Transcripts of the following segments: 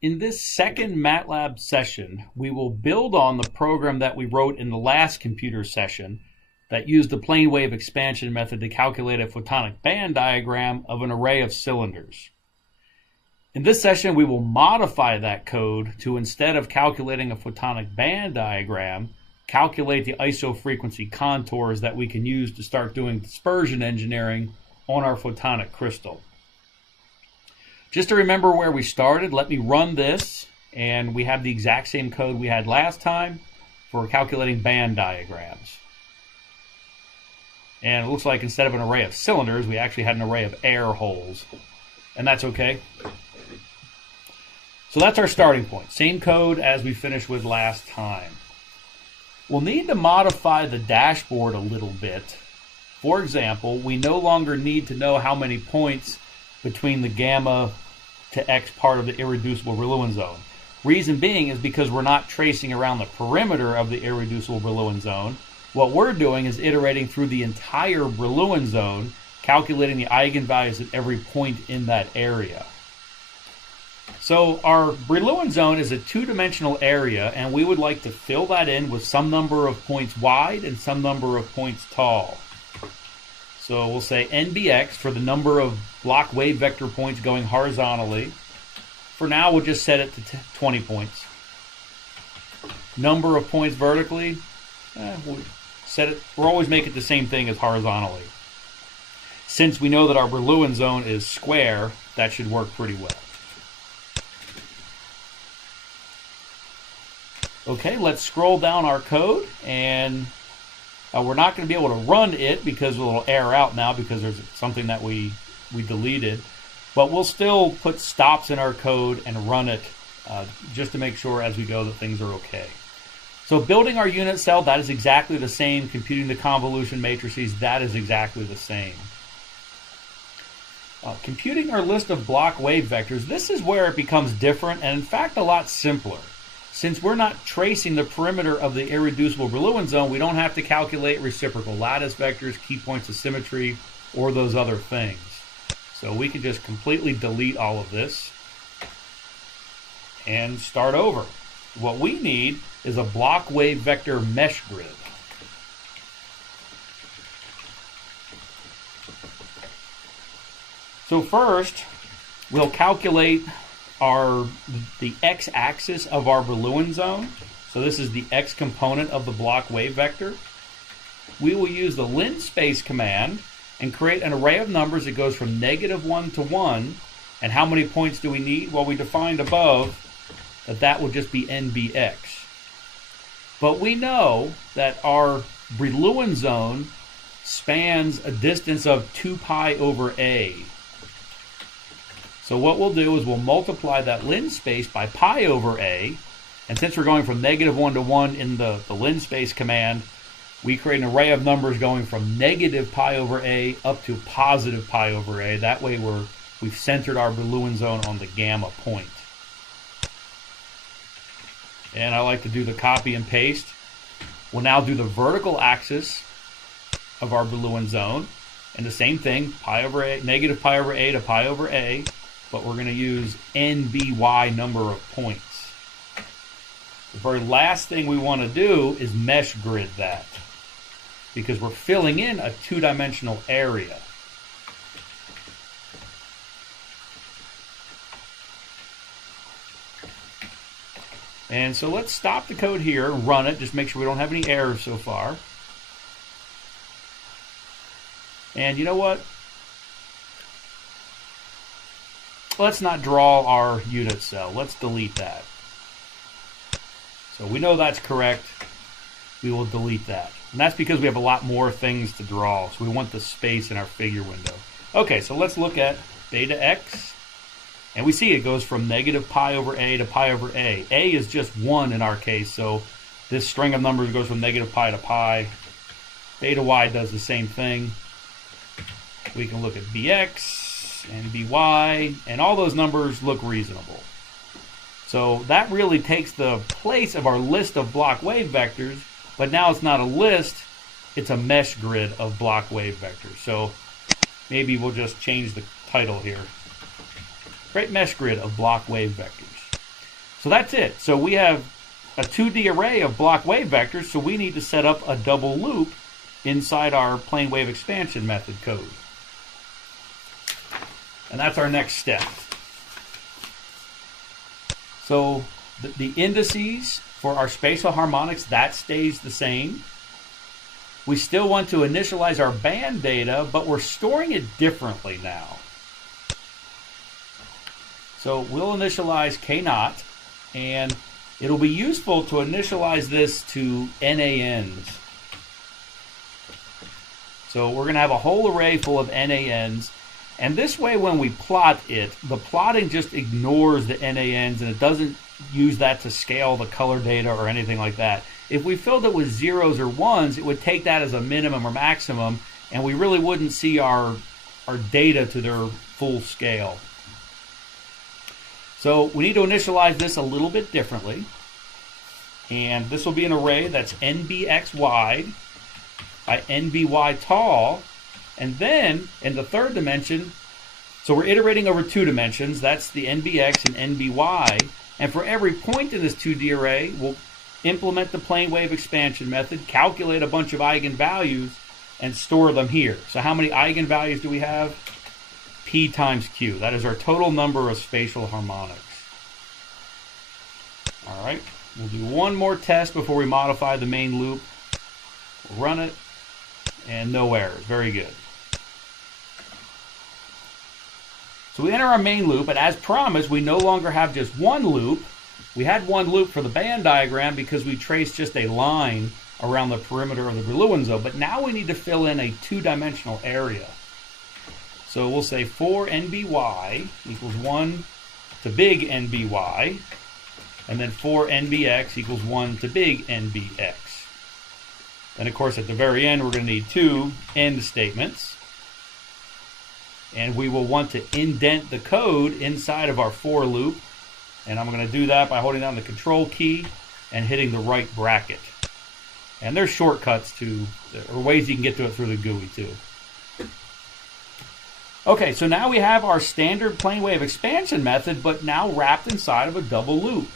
In this second MATLAB session, we will build on the program that we wrote in the last computer session that used the plane wave expansion method to calculate a photonic band diagram of an array of cylinders. In this session, we will modify that code to, instead of calculating a photonic band diagram, calculate the isofrequency contours that we can use to start doing dispersion engineering on our photonic crystal. Just to remember where we started, let me run this, and we have the exact same code we had last time for calculating band diagrams. And it looks like instead of an array of cylinders, we actually had an array of air holes. And that's okay. So that's our starting point. Same code as we finished with last time. We'll need to modify the dashboard a little bit. For example, we no longer need to know how many points between the gamma to x part of the irreducible Brillouin zone. Reason being is because we're not tracing around the perimeter of the irreducible Brillouin zone. What we're doing is iterating through the entire Brillouin zone, calculating the eigenvalues at every point in that area. So our Brillouin zone is a two-dimensional area, and we would like to fill that in with some number of points wide and some number of points tall. So we'll say NBX for the number of block wave vector points going horizontally. For now, we'll just set it to 20 points. Number of points vertically, we'll set it. We'll always make it the same thing as horizontally. Since we know that our Brillouin zone is square, that should work pretty well. Okay, let's scroll down our code, and we're not going to be able to run it because it'll error out now because there's something that we deleted. But we'll still put stops in our code and run it just to make sure as we go that things are okay. So building our unit cell, that is exactly the same. Computing the convolution matrices, that is exactly the same. Computing our list of block wave vectors, this is where it becomes different and in fact a lot simpler. Since we're not tracing the perimeter of the irreducible Brillouin zone, we don't have to calculate reciprocal lattice vectors, key points of symmetry, or those other things. So we can just completely delete all of this and start over. What we need is a block wave vector mesh grid. So first, we'll calculate the x-axis of our Brillouin zone. So this is the x component of the block wave vector. We will use the linspace command and create an array of numbers that goes from -1 to 1. And how many points do we need? Well, we defined above that will just be NBX. But we know that our Brillouin zone spans a distance of 2 pi over a. So what we'll do is we'll multiply that linspace by pi over a, and since we're going from -1 to 1 in the linspace command, we create an array of numbers going from negative pi over a up to positive pi over a. That way we've centered our Brillouin zone on the gamma point. And I like to do the copy and paste. We'll now do the vertical axis of our Brillouin zone, and the same thing, pi over a, negative pi over a to pi over a. But we're going to use NBY number of points. The very last thing we want to do is mesh grid that, because we're filling in a two-dimensional area. And so let's stop the code here and run it, just make sure we don't have any errors so far. And you know what? Let's not draw our unit cell. Let's delete that. So we know that's correct. We will delete that. And that's because we have a lot more things to draw. So we want the space in our figure window. Okay, so let's look at beta x. And we see it goes from negative pi over a to pi over a. A is just 1 in our case. So this string of numbers goes from negative pi to pi. Beta y does the same thing. We can look at bx and by, and all those numbers look reasonable. So that really takes the place of our list of block wave vectors, but now it's not a list, it's a mesh grid of block wave vectors. So maybe we'll just change the title here. Great mesh grid of block wave vectors. So that's it. So we have a 2D array of block wave vectors, so we need to set up a double loop inside our plane wave expansion method code. And that's our next step. So the indices for our spatial harmonics, that stays the same. We still want to initialize our band data, but we're storing it differently now. So we'll initialize K0, and it'll be useful to initialize this to NANs. So we're going to have a whole array full of NANs, and this way when we plot it, the plotting just ignores the NANs and it doesn't use that to scale the color data or anything like that. If we filled it with zeros or ones, it would take that as a minimum or maximum, and we really wouldn't see our data to their full scale. So we need to initialize this a little bit differently. And this will be an array that's NBX wide by NBY tall. And then in the third dimension, so we're iterating over 2 dimensions. That's the NBX and NBY. And for every point in this 2D array, we'll implement the plane wave expansion method, calculate a bunch of eigenvalues, and store them here. So how many eigenvalues do we have? P times Q. That is our total number of spatial harmonics. All right, we'll do one more test before we modify the main loop. We'll run it, and no errors. Very good. So we enter our main loop, and as promised, we no longer have just one loop. We had one loop for the band diagram because we traced just a line around the perimeter of the Brillouin zone, but now we need to fill in a 2-dimensional area. So we'll say 4NBY equals 1 to big NBY, and then 4NBX equals 1 to big NBX. Then, of course, at the very end, we're going to need 2 end statements. And we will want to indent the code inside of our for loop. And I'm going to do that by holding down the control key and hitting the right bracket. And there's shortcuts to, or ways you can get to it through the GUI too. Okay, so now we have our standard plane wave expansion method, but now wrapped inside of a double loop.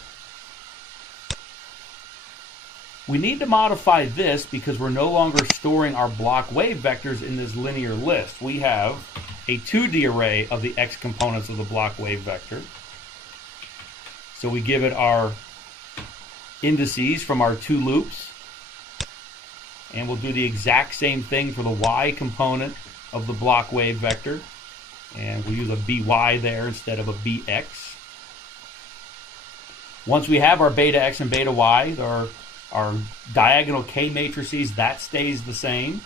We need to modify this because we're no longer storing our block wave vectors in this linear list. We have a 2D array of the x components of the block wave vector. So we give it our indices from our 2 loops. And we'll do the exact same thing for the y component of the block wave vector. And we'll use a by there instead of a bx. Once we have our beta x and beta y, our diagonal k matrices, that stays the same.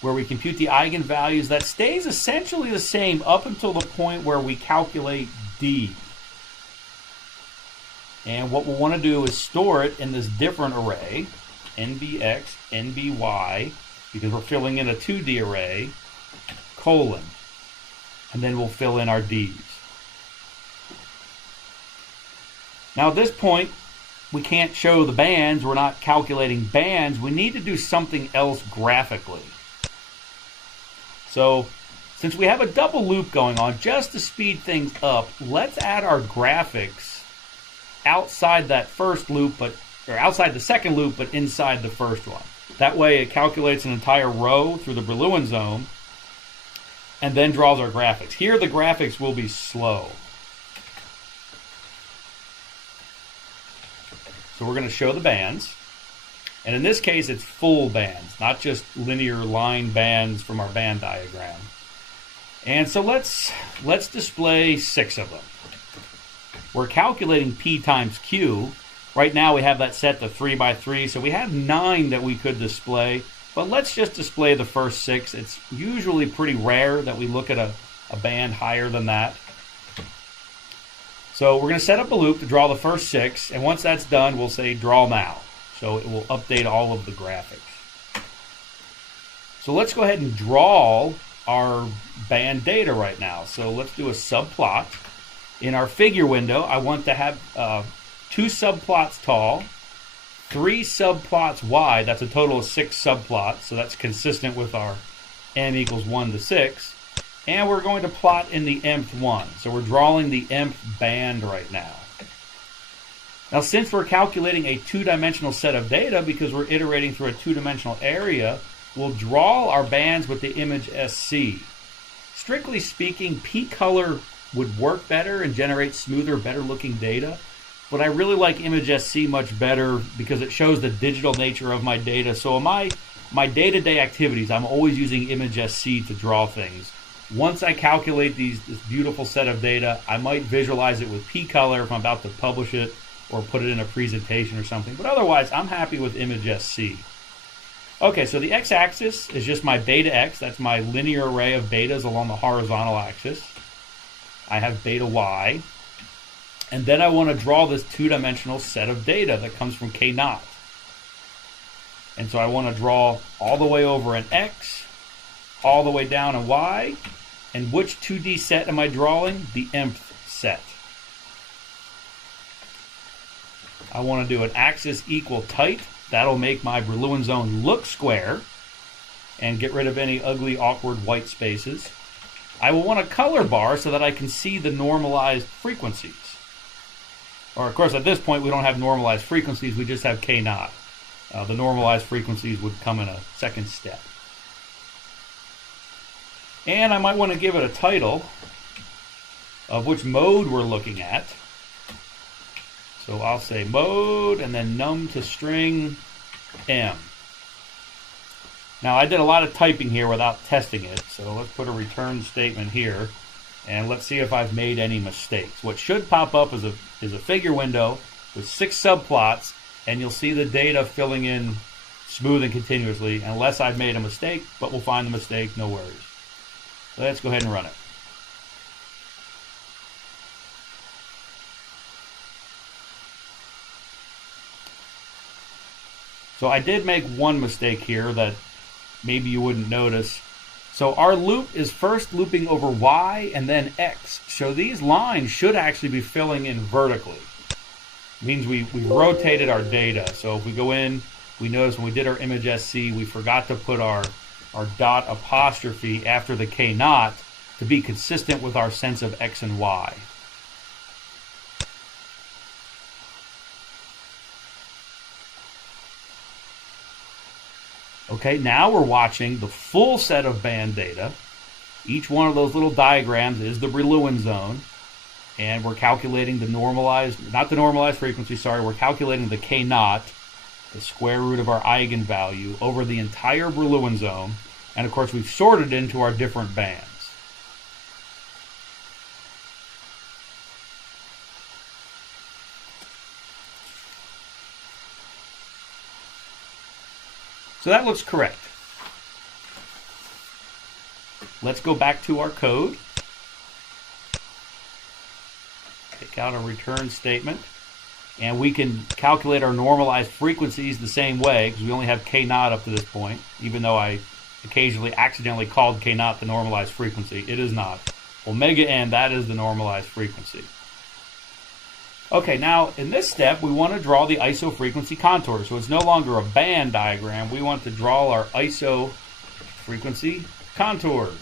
Where we compute the eigenvalues, that stays essentially the same up until the point where we calculate d. And what we'll want to do is store it in this different array, NBX, NBY, because we're filling in a 2D array, colon. And then we'll fill in our d's. Now at this point, we can't show the bands. We're not calculating bands. We need to do something else graphically. So since we have a double loop going on, just to speed things up, let's add our graphics outside that first loop, or outside the second loop, but inside the first one. That way it calculates an entire row through the Brillouin zone and then draws our graphics. Here the graphics will be slow. So we're going to show the bands. And in this case, it's full bands, not just linear line bands from our band diagram. And so let's display 6 of them. We're calculating P times Q. Right now we have that set to 3 by 3, so we have 9 that we could display. But let's just display the first 6. It's usually pretty rare that we look at a band higher than that. So we're going to set up a loop to draw the first 6, and once that's done, we'll say draw now. So it will update all of the graphics. So let's go ahead and draw our band data right now. So let's do a subplot. In our figure window, I want to have 2 subplots tall, 3 subplots wide. That's a total of 6 subplots. So that's consistent with our n equals 1 to 6. And we're going to plot in the nth one. So we're drawing the nth band right now. Now, since we're calculating a two-dimensional set of data, because we're iterating through a two-dimensional area, we'll draw our bands with the image SC. Strictly speaking, P-color would work better and generate smoother, better-looking data. But I really like image SC much better because it shows the digital nature of my data. So in my day-to-day activities, I'm always using image SC to draw things. Once I calculate this beautiful set of data, I might visualize it with P-color if I'm about to publish it or put it in a presentation or something. But otherwise, I'm happy with image SC. Okay, so the x-axis is just my beta x. That's my linear array of betas along the horizontal axis. I have beta y. And then I want to draw this two-dimensional set of data that comes from k0. And so I want to draw all the way over an x, all the way down a y. And which 2D set am I drawing? The nth set. I want to do an axis equal tight. That'll make my Brillouin zone look square and get rid of any ugly, awkward white spaces. I will want a color bar so that I can see the normalized frequencies. Or, of course, at this point, we don't have normalized frequencies. We just have k0. The normalized frequencies would come in a second step. And I might want to give it a title of which mode we're looking at. So I'll say mode and then num to string m. Now I did a lot of typing here without testing it, so let's put a return statement here and let's see if I've made any mistakes. What should pop up is a figure window with 6 subplots, and you'll see the data filling in smooth and continuously unless I've made a mistake, but we'll find the mistake, no worries. Let's go ahead and run it. So I did make one mistake here that maybe you wouldn't notice. So our loop is first looping over y and then x. So these lines should actually be filling in vertically. It means we rotated our data. So if we go in, we notice when we did our image SC, we forgot to put our dot apostrophe after the k0 to be consistent with our sense of x and y. Okay, now we're watching the full set of band data. Each one of those little diagrams is the Brillouin zone. And we're calculating the normalized, not the normalized frequency, sorry, we're calculating the k0, the square root of our eigenvalue, over the entire Brillouin zone. And of course, we've sorted into our different bands. So that looks correct. Let's go back to our code. Take out a return statement. And we can calculate our normalized frequencies the same way, because we only have k0 up to this point, even though I occasionally accidentally called k0 the normalized frequency. It is not. Omega n, that is the normalized frequency. Okay, now in this step, we want to draw the isofrequency contour. So it's no longer a band diagram. We want to draw our isofrequency contours.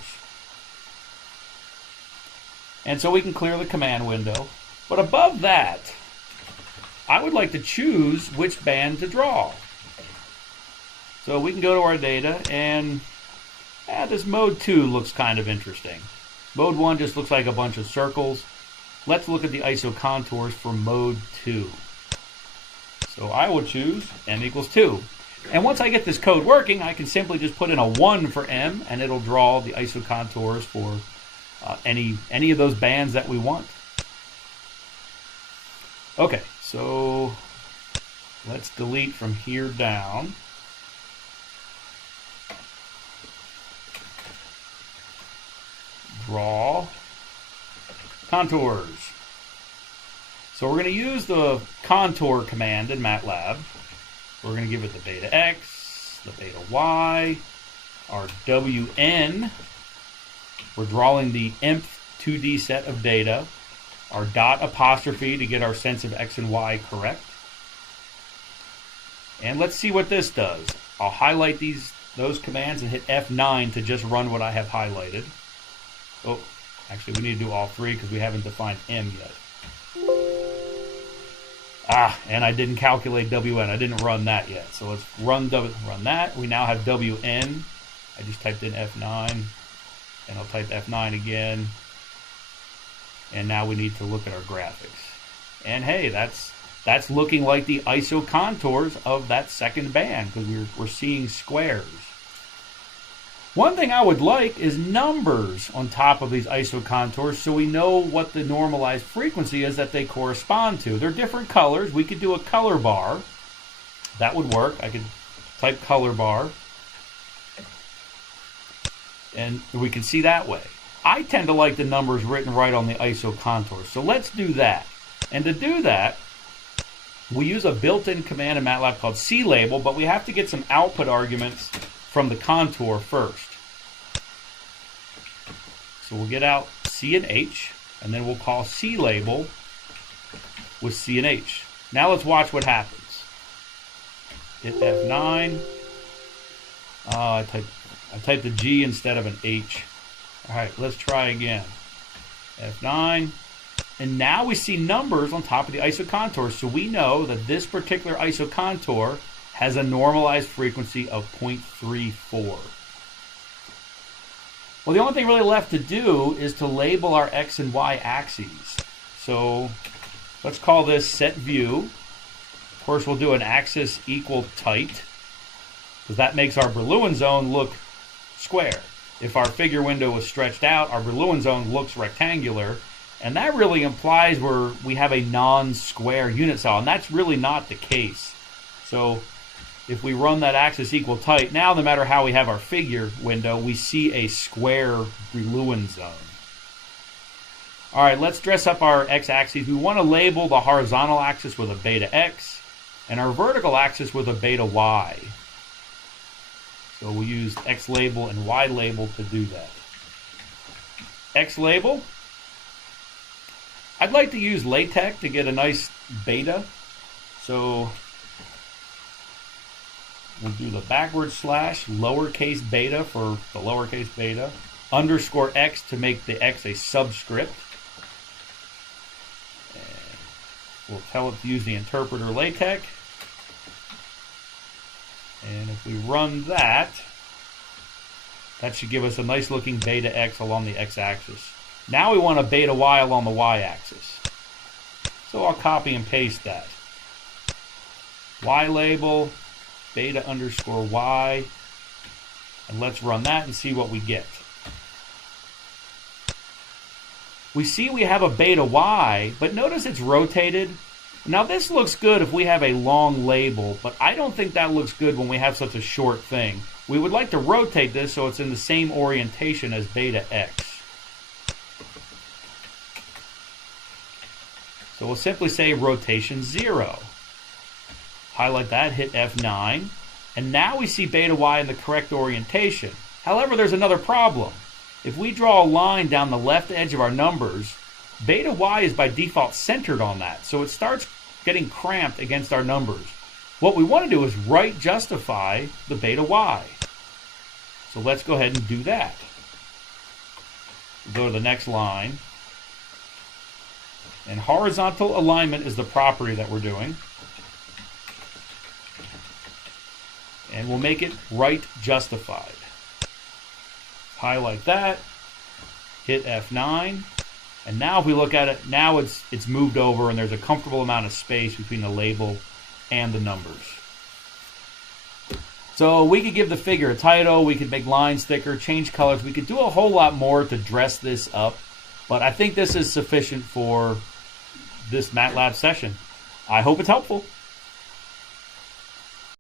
And so we can clear the command window. But above that, I would like to choose which band to draw. So we can go to our data and this mode 2 looks kind of interesting. Mode 1 just looks like a bunch of circles. Let's look at the ISO contours for mode 2. So I will choose m equals 2. And once I get this code working, I can simply just put in a 1 for m, and it'll draw the ISO contours for any of those bands that we want. Okay, so let's delete from here down. Draw contours. So we're going to use the contour command in MATLAB. We're going to give it the beta x, the beta y, our wn. We're drawing the nth 2D set of data, our dot apostrophe to get our sense of x and y correct. And let's see what this does. I'll highlight those commands and hit F9 to just run what I have highlighted. Oh, actually we need to do all three because we haven't defined M yet. And I didn't calculate WN. I didn't run that yet. So let's run that. We now have WN. I just typed in F9, and I'll type F9 again. And now we need to look at our graphics. And hey, that's looking like the ISO contours of that second band because we're seeing squares. One thing I would like is numbers on top of these ISO contours so we know what the normalized frequency is that they correspond to. They're different colors. We could do a color bar. That would work. I could type color bar. And we can see that way. I tend to like the numbers written right on the ISO contours. So let's do that. And to do that, we use a built-in command in MATLAB called CLabel, but we have to get some output arguments from the contour first. So we'll get out C and H, and then we'll call CLabel with C and H. Now let's watch what happens. Hit F9. I typed a G instead of an H. All right, let's try again. F9. And now we see numbers on top of the ISO contour, so we know that this particular ISO contour has a normalized frequency of 0.34. Well, the only thing really left to do is to label our X and Y axes. So let's call this set view. Of course, we'll do an axis equal tight, because that makes our Brillouin zone look square. If our figure window was stretched out, our Brillouin zone looks rectangular, and that really implies we have a non-square unit cell, and that's really not the case. So if we run that axis equal tight, now no matter how we have our figure window, we see a square Brillouin zone. All right, let's dress up our x-axis. We want to label the horizontal axis with a beta x and our vertical axis with a beta y. So we'll use X label and Y label to do that. X label. I'd like to use LaTeX to get a nice beta. So we'll do the backward slash lowercase beta for the lowercase beta. Underscore X to make the X a subscript. And we'll tell it to use the interpreter LaTeX. And if we run that, that should give us a nice looking beta X along the X-axis. Now we want a beta Y along the Y-axis. So I'll copy and paste that. Y label, beta underscore Y, and let's run that and see what we get. We see we have a beta Y, but notice it's rotated. Now this looks good if we have a long label, but I don't think that looks good when we have such a short thing. We would like to rotate this so it's in the same orientation as beta X. So we'll simply say rotation 0. Highlight that, hit F9, and now we see beta Y in the correct orientation. However, there's another problem. If we draw a line down the left edge of our numbers, beta Y is by default centered on that, so it starts getting cramped against our numbers. What we want to do is right justify the beta Y. So let's go ahead and do that. Go to the next line. And horizontal alignment is the property that we're doing. And we'll make it right justified. Highlight that. Hit F9. And now if we look at it, now it's moved over and there's a comfortable amount of space between the label and the numbers. So we could give the figure a title, we could make lines thicker, change colors, we could do a whole lot more to dress this up, but I think this is sufficient for this MATLAB session. I hope it's helpful.